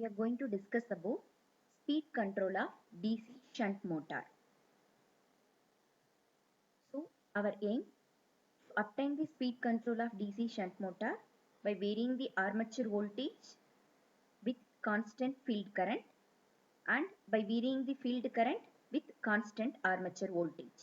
we are going to discuss about speed control of DC shunt motor. So our aim to obtain the speed control of DC shunt motor by varying the armature voltage with constant field current and by varying the field current with constant armature voltage.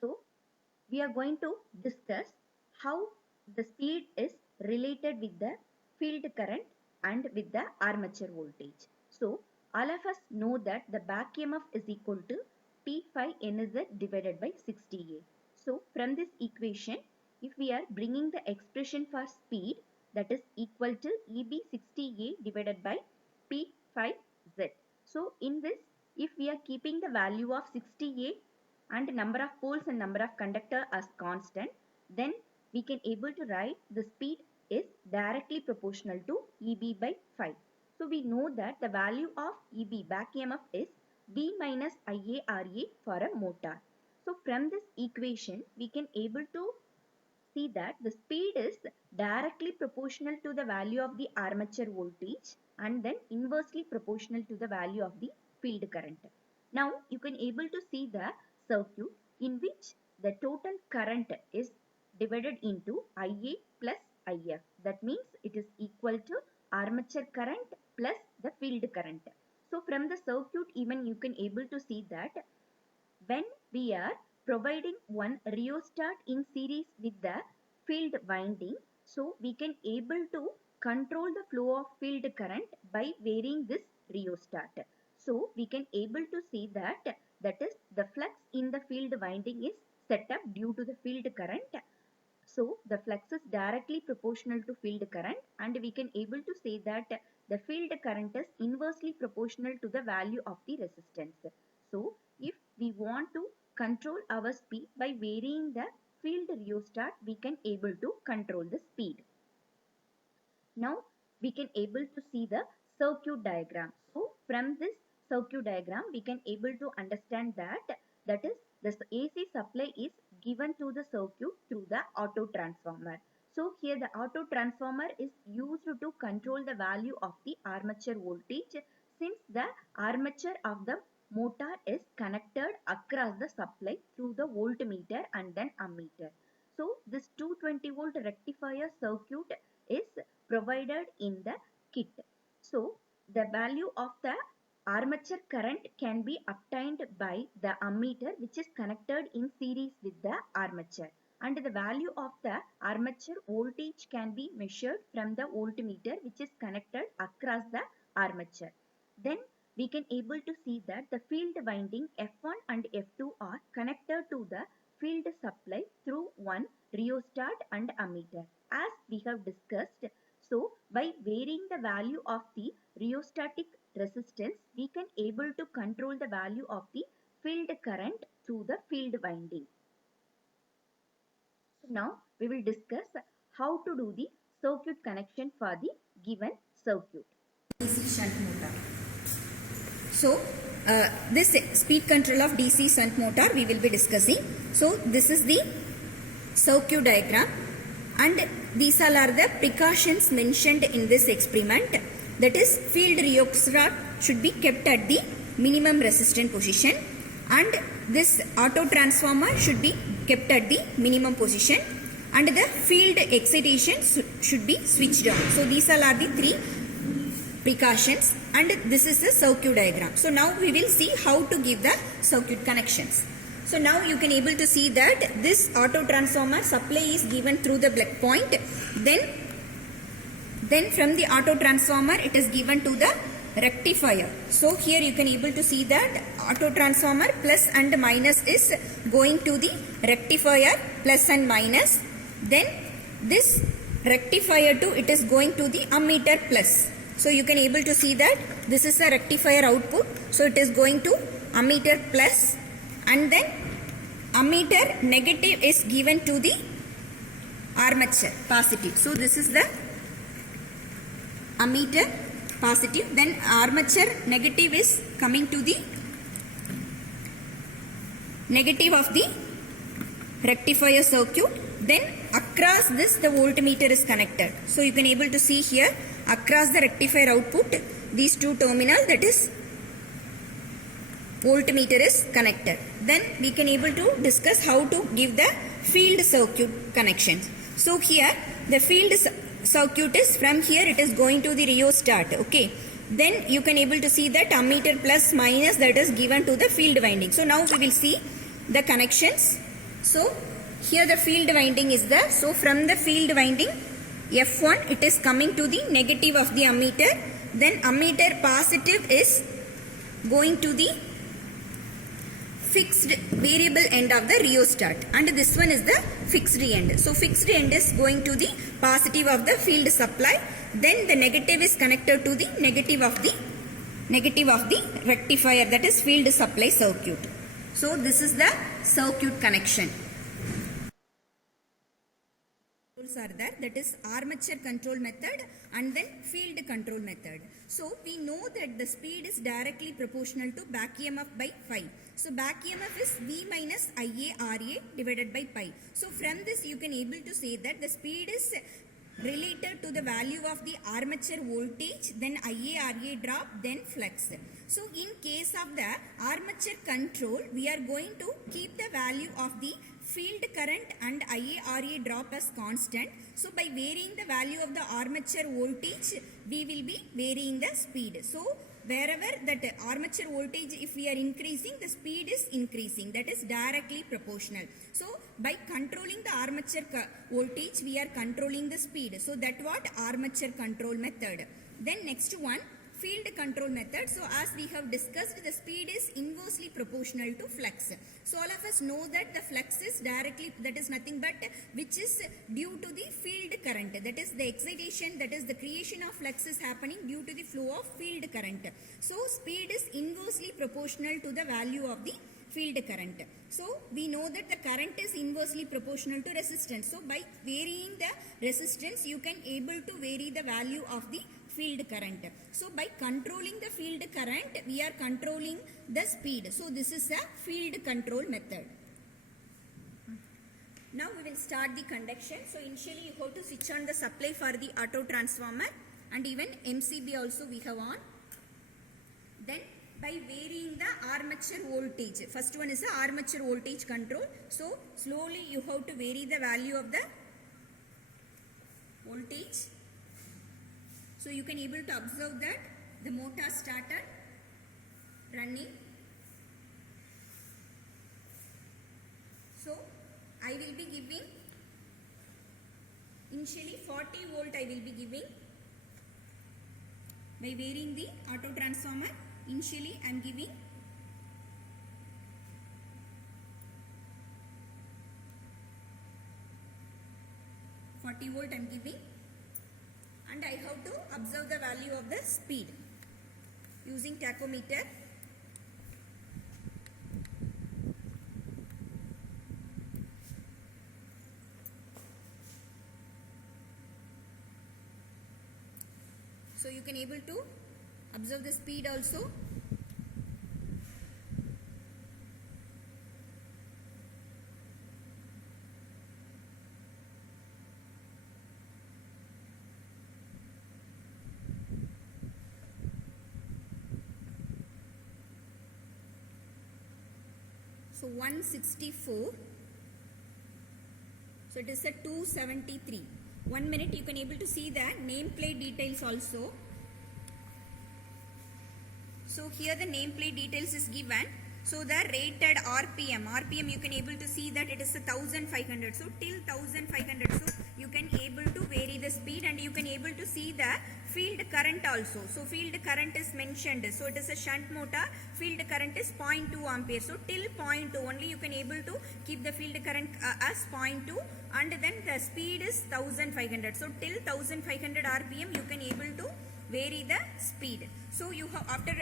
So we are going to discuss how the speed is related with the field current and with the armature voltage. So all of us know that the back EMF is equal to P phi NZ divided by 60A. So from this equation, if we are bringing the expression for speed, that is equal to EB 60A divided by P phi Z. So in this, if we are keeping the value of 60A and number of poles and number of conductor as constant, then we can able to write the speed is directly proportional to EB by phi. So we know that the value of EB back EMF is V minus IA RA for a motor. So from this equation we can able to see that the speed is directly proportional to the value of the armature voltage and then inversely proportional to the value of the field current. Now you can able to see the circuit in which the total current is divided into IA plus IF. That means it is equal to armature current plus the field current. So from the circuit even you can able to see that when we are providing one rheostat in series with the field winding, so we can able to control the flow of field current by varying this rheostat. So we can able to see that is the flux in the field winding is set up due to the field current. So the flux is directly proportional to field current and we can able to say that the field current is inversely proportional to the value of the resistance. So if we want to control our speed by varying the field rheostat, we can able to control the speed. Now we can able to see the circuit diagram. So from this circuit diagram we can able to understand that is the AC supply is given to the circuit through the auto transformer. So here the auto transformer is used to control the value of the armature voltage since the armature of the motor is connected across the supply through the voltmeter and then ammeter. So this 220 volt rectifier circuit is provided in the kit. So the value of the armature current can be obtained by the ammeter which is connected in series with the armature, and the value of the armature voltage can be measured from the voltmeter which is connected across the armature. Then we can able to see that the field winding F1 and F2 are connected to the field supply through one rheostat and ammeter as we have discussed. So by varying the value of the rheostatic resistance, we can able to control the value of the field current through the field winding. So now we will discuss how to do the circuit connection for the given circuit. DC shunt motor. So this speed control of DC shunt motor we will be discussing. So this is the circuit diagram and these all are the precautions mentioned in this experiment. That is, field rheostat should be kept at the minimum resistance position and this auto transformer should be kept at the minimum position and the field excitation should be switched on. So these all are the three precautions and this is the circuit diagram. So now we will see how to give the circuit connections. So now you can able to see that this auto transformer supply is given through the black point. Then from the auto transformer it is given to the rectifier. So here you can able to see that auto transformer plus and minus is going to the rectifier plus and minus. Then this rectifier too it is going to the ammeter plus. So you can able to see that this is the rectifier output. So it is going to ammeter plus and then ammeter negative is given to the armature positive. So this is the ammeter positive, then armature negative is coming to the negative of the rectifier circuit. Then across this the voltmeter is connected. So you can able to see here across the rectifier output these two terminal, that is voltmeter is connected. Then we can able to discuss how to give the field circuit connections. So here the field circuit is from here it is going to the rheostat. Okay. Then you can able to see that ammeter plus minus that is given to the field winding. So now we will see the connections. So here the field winding is there. So from the field winding F1 it is coming to the negative of the ammeter. Then ammeter positive is going to the fixed variable end of the rheostat, and this one is the fixed end. So fixed end is going to the positive of the field supply. Then the negative is connected to the negative of the rectifier, that is field supply circuit. So this is the circuit connection. Are there, that is armature control method and then field control method. So we know that the speed is directly proportional to back EMF by phi. So back EMF is V minus IA RA divided by pi. So from this you can able to say that the speed is related to the value of the armature voltage, then IA RA drop, then flux. So in case of the armature control, we are going to keep the value of the field current and IA RA drop as constant. So by varying the value of the armature voltage, we will be varying the speed. So wherever that armature voltage, if we are increasing, the speed is increasing. That is directly proportional. So by controlling the armature voltage, we are controlling the speed. So that what armature control method. Then next one, field control method. So as we have discussed, the speed is inversely proportional to flux. So all of us know that the flux is directly, that is nothing but which is due to the field current. That is the excitation, that is the creation of flux is happening due to the flow of field current. So speed is inversely proportional to the value of the field current. So we know that the current is inversely proportional to resistance. So by varying the resistance, you can able to vary the value of the field current. So by controlling the field current, we are controlling the speed. So this is a field control method. Now we will start the conduction. So initially you have to switch on the supply for the auto transformer, and even MCB also we have on. Then by varying the armature voltage, first one is the armature voltage control. So slowly you have to vary the value of the voltage. So you can able to observe that the motor started running. So I will be giving initially 40 volt I will be giving by varying the auto transformer. Initially I am giving 40 volt I am giving, and I have to observe the value of the speed using tachometer. So you can able to observe the speed also. So 164. So it is a 273. 1 minute you can able to see the nameplate details also. So here the nameplate details is given. So the rated RPM you can able to see that it is 1500. So till 1500. So you can able to vary the speed, and you can able to see the field current also. So field current is mentioned. So it is a shunt motor. Field current is 0.2 ampere. So till 0.2 only you can able to keep the field current as 0.2, and then the speed is 1500. So till 1500 RPM you can able to vary the speed. So you have, after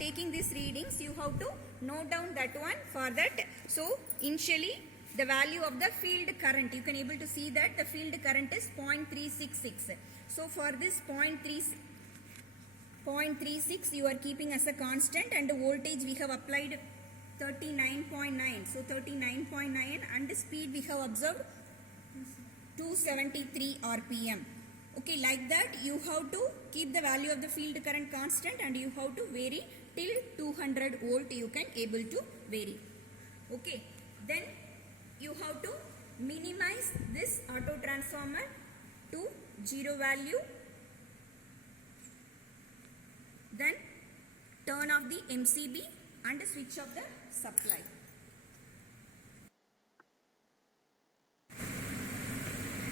taking these readings, you have to note down that one. For that, so initially the value of the field current, you can able to see that the field current is 0.366. So for this 0.36 you are keeping as a constant, and the voltage we have applied 39.9. So 39.9, and the speed we have observed 273 RPM. Okay, like that you have to keep the value of the field current constant and you have to vary till 200 volt you can able to vary. Okay, then you have to minimize this auto transformer to 0 value. Then turn off the MCB and switch off the supply.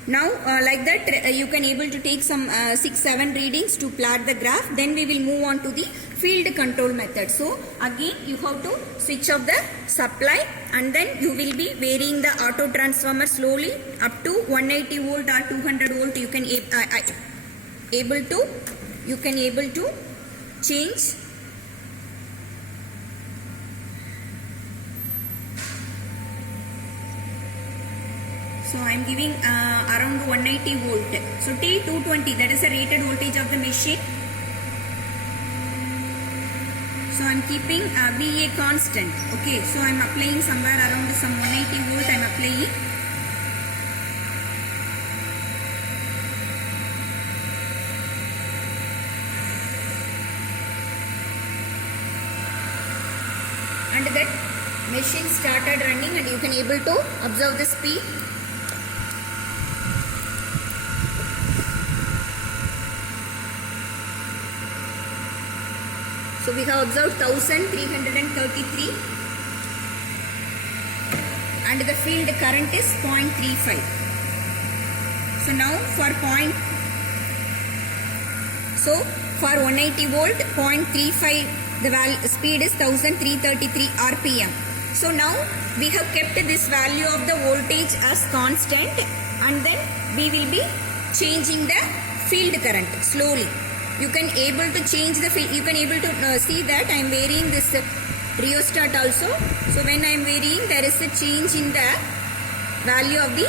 Now like that you can able to take some 6-7 readings to plot the graph. Then we will move on to the field control method. So again you have to switch off the supply and then you will be varying the auto transformer slowly up to 180 volt or 200 volt. You can able to change. So I am giving around 180 volt. So till 220, that is the rated voltage of the machine. So I am keeping VA constant. Okay, so I am applying somewhere around some 180 volt. I am applying. And that machine started running and you can able to observe the speed. So we have observed 1333 and the field current is 0.35. So now for 180 volt 0.35 the speed is 1333 RPM. So now we have kept this value of the voltage as constant and then we will be changing the field current slowly. You can able to change the field. You can able to see that I am varying this rheostat also. So when I am varying, there is a change in the value of the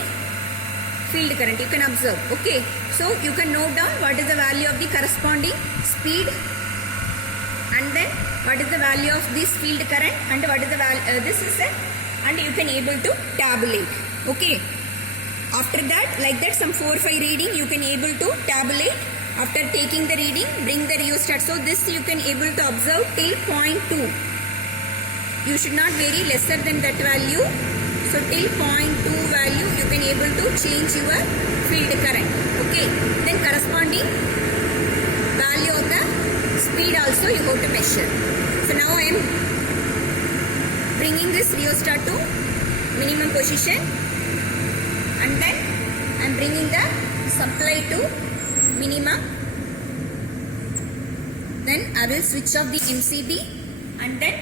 field current. You can observe. Okay. So you can note down what is the value of the corresponding speed, and then what is the value of this field current, and what is the value. This is it, and you can able to tabulate. Okay. After that, like that, some 4-5 reading you can able to tabulate. After taking the reading, bring the rheostat. So this you can able to observe till 0.2. You should not vary lesser than that value. So till 0.2 value you can able to change your field current. Okay. Then corresponding value of the speed also you have to measure. So now I am bringing this rheostat to minimum position and then I am bringing the supply to minimum. Then I will switch off the MCB and then